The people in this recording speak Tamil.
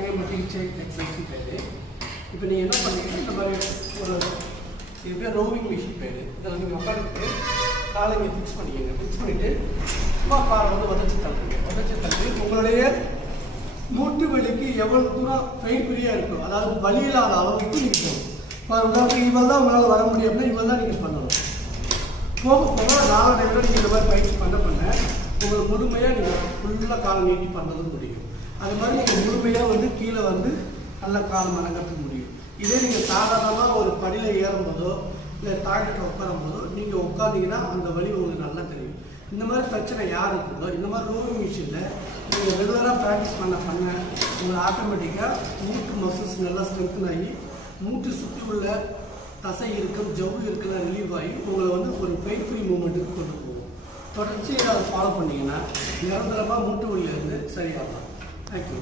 டயமட்டிக் எக்ஸசைஸ் பேர். இப்போ நீங்கள் என்ன பண்ணுறீங்கன்னா இந்த மாதிரி ஒரு இது பேர் ரோவிங் மிஷின் பேர். இதில் நீங்கள் உட்காந்துட்டு காலை இங்கே ஃபிக்ஸ் பண்ணிக்கோங்க. ஃபிக்ஸ் பண்ணிவிட்டு சும்மா காலை வந்து உதச்சி தள்ளுறீங்க. உங்களுடைய மூட்டு வலிக்கு எவ்வளோ தூரம் பெயின் ஃப்ரீயாக இருக்கும், அதாவது வலி இல்லாத அளவுக்கு நீங்கள் போகணும். இப்போ உதாரணத்துக்கு இவள் தான் உங்களால் வர முடியும் அப்படின்னா இவள் தான் நீங்கள் பண்ணணும். போக போக நாளடைவில் நீங்கள் இந்த மாதிரி பயிற்சி பண்ண உங்களுக்கு முழுமையாக நீங்கள் ஃபுல்லாக கால் நீட்டி பண்ணதும் முடியும். அது மாதிரி நீங்கள் முழுமையாக வந்து கீழே வந்து நல்லா கால் மடங்கிறதுக்கு முடியும். இதே நீங்கள் சாதாரணமாக ஒரு படியில் ஏறும்போதோ இல்லை டாய்லெட்டில் உட்காரும் போதோ நீங்கள் உட்காந்திங்கன்னா அந்த வலி உங்களுக்கு நல்லா தெரியும். இந்த மாதிரி பிரச்சனை யார் இருக்குதோ இந்த மாதிரி ரோவிங் மிஷினில் நீங்கள் ரெகுலராக ப்ராக்டிஸ் பண்ண உங்களுக்கு ஆட்டோமேட்டிக்காக மூட்டு மசில்ஸ் நல்லா ஸ்ட்ரென்த்தன் ஆகி மூட்டு சுற்றி உள்ள தசை இருக்கும் ஜவ்வு இருக்கலாம் ரிலீவ் ஆகி உங்களை வந்து ஒரு பெயின் ஃப்ரீ மூமெண்ட்டுக்கு கொண்டு போகும். தொடர்ச்சி அதை ஃபாலோ பண்ணிங்கன்னா நிரந்தரமாக மூட்டு வலியிலேருந்து சரியாகலாம். தேங்க்யூ.